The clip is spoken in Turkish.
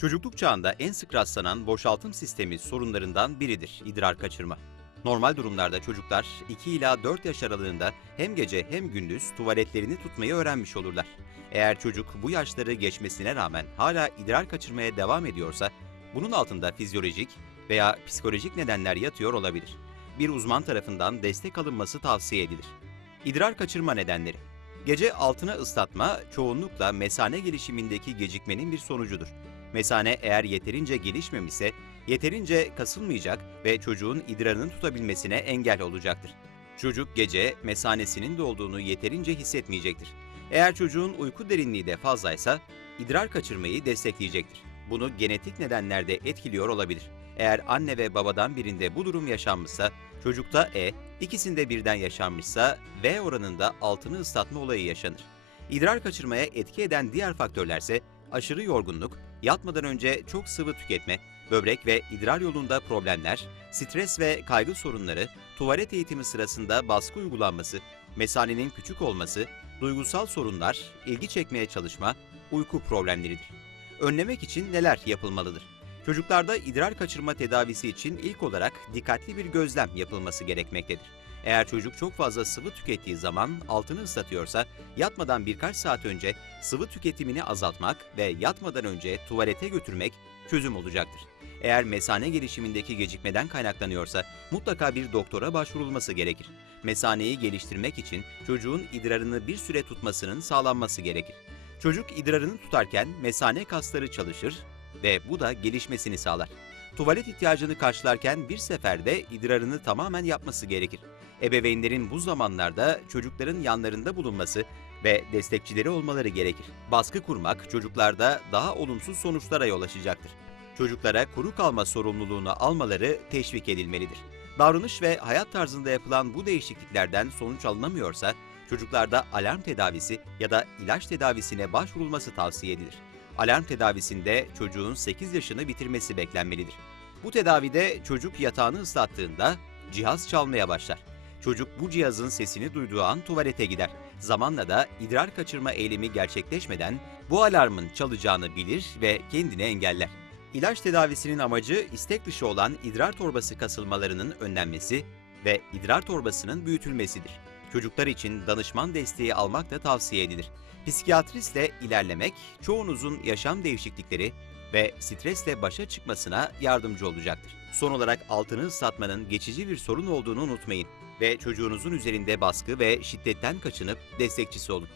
Çocukluk çağında en sık rastlanan boşaltım sistemi sorunlarından biridir idrar kaçırma. Normal durumlarda çocuklar 2 ila 4 yaş aralığında hem gece hem gündüz tuvaletlerini tutmayı öğrenmiş olurlar. Eğer çocuk bu yaşları geçmesine rağmen hala idrar kaçırmaya devam ediyorsa bunun altında fizyolojik veya psikolojik nedenler yatıyor olabilir. Bir uzman tarafından destek alınması tavsiye edilir. İdrar kaçırma nedenleri Gece altına ıslatma çoğunlukla mesane gelişimindeki gecikmenin bir sonucudur. Mesane eğer yeterince gelişmemişse yeterince kasılmayacak ve çocuğun idrarını tutabilmesine engel olacaktır. Çocuk gece mesanesinin dolduğunu yeterince hissetmeyecektir. Eğer çocuğun uyku derinliği de fazlaysa idrar kaçırmayı destekleyecektir. Bunu genetik nedenlerde etkiliyor olabilir. Eğer anne ve babadan birinde bu durum yaşanmışsa, çocukta E, ikisinde birden yaşanmışsa V oranında altını ıslatma olayı yaşanır. İdrar kaçırmaya etki eden diğer faktörlerse aşırı yorgunluk, yatmadan önce çok sıvı tüketme, böbrek ve idrar yolunda problemler, stres ve kaygı sorunları, tuvalet eğitimi sırasında baskı uygulanması, mesanenin küçük olması, duygusal sorunlar, ilgi çekmeye çalışma, uyku problemleridir. Önlemek için neler yapılmalıdır? Çocuklarda idrar kaçırma tedavisi için ilk olarak dikkatli bir gözlem yapılması gerekmektedir. Eğer çocuk çok fazla sıvı tükettiği zaman altını ıslatıyorsa yatmadan birkaç saat önce sıvı tüketimini azaltmak ve yatmadan önce tuvalete götürmek çözüm olacaktır. Eğer mesane gelişimindeki gecikmeden kaynaklanıyorsa mutlaka bir doktora başvurulması gerekir. Mesaneyi geliştirmek için çocuğun idrarını bir süre tutmasının sağlanması gerekir. Çocuk idrarını tutarken mesane kasları çalışır ve bu da gelişmesini sağlar. Tuvalet ihtiyacını karşılarken bir seferde idrarını tamamen yapması gerekir. Ebeveynlerin bu zamanlarda çocukların yanlarında bulunması ve destekçileri olmaları gerekir. Baskı kurmak çocuklarda daha olumsuz sonuçlara yol açacaktır. Çocuklara kuru kalma sorumluluğunu almaları teşvik edilmelidir. Davranış ve hayat tarzında yapılan bu değişikliklerden sonuç alınamıyorsa çocuklarda alarm tedavisi ya da ilaç tedavisine başvurulması tavsiye edilir. Alarm tedavisinde çocuğun 8 yaşını bitirmesi beklenmelidir. Bu tedavide çocuk yatağını ıslattığında cihaz çalmaya başlar. Çocuk bu cihazın sesini duyduğu an tuvalete gider. Zamanla da idrar kaçırma eylemi gerçekleşmeden bu alarmın çalacağını bilir ve kendini engeller. İlaç tedavisinin amacı istek dışı olan idrar torbası kasılmalarının önlenmesi ve idrar torbasının büyütülmesidir. Çocuklar için danışman desteği almak da tavsiye edilir. Psikiyatristle ilerlemek çoğunuzun yaşam değişiklikleri ve stresle başa çıkmasına yardımcı olacaktır. Son olarak altını ıslatmanın geçici bir sorun olduğunu unutmayın ve çocuğunuzun üzerinde baskı ve şiddetten kaçınıp destekçisi olun.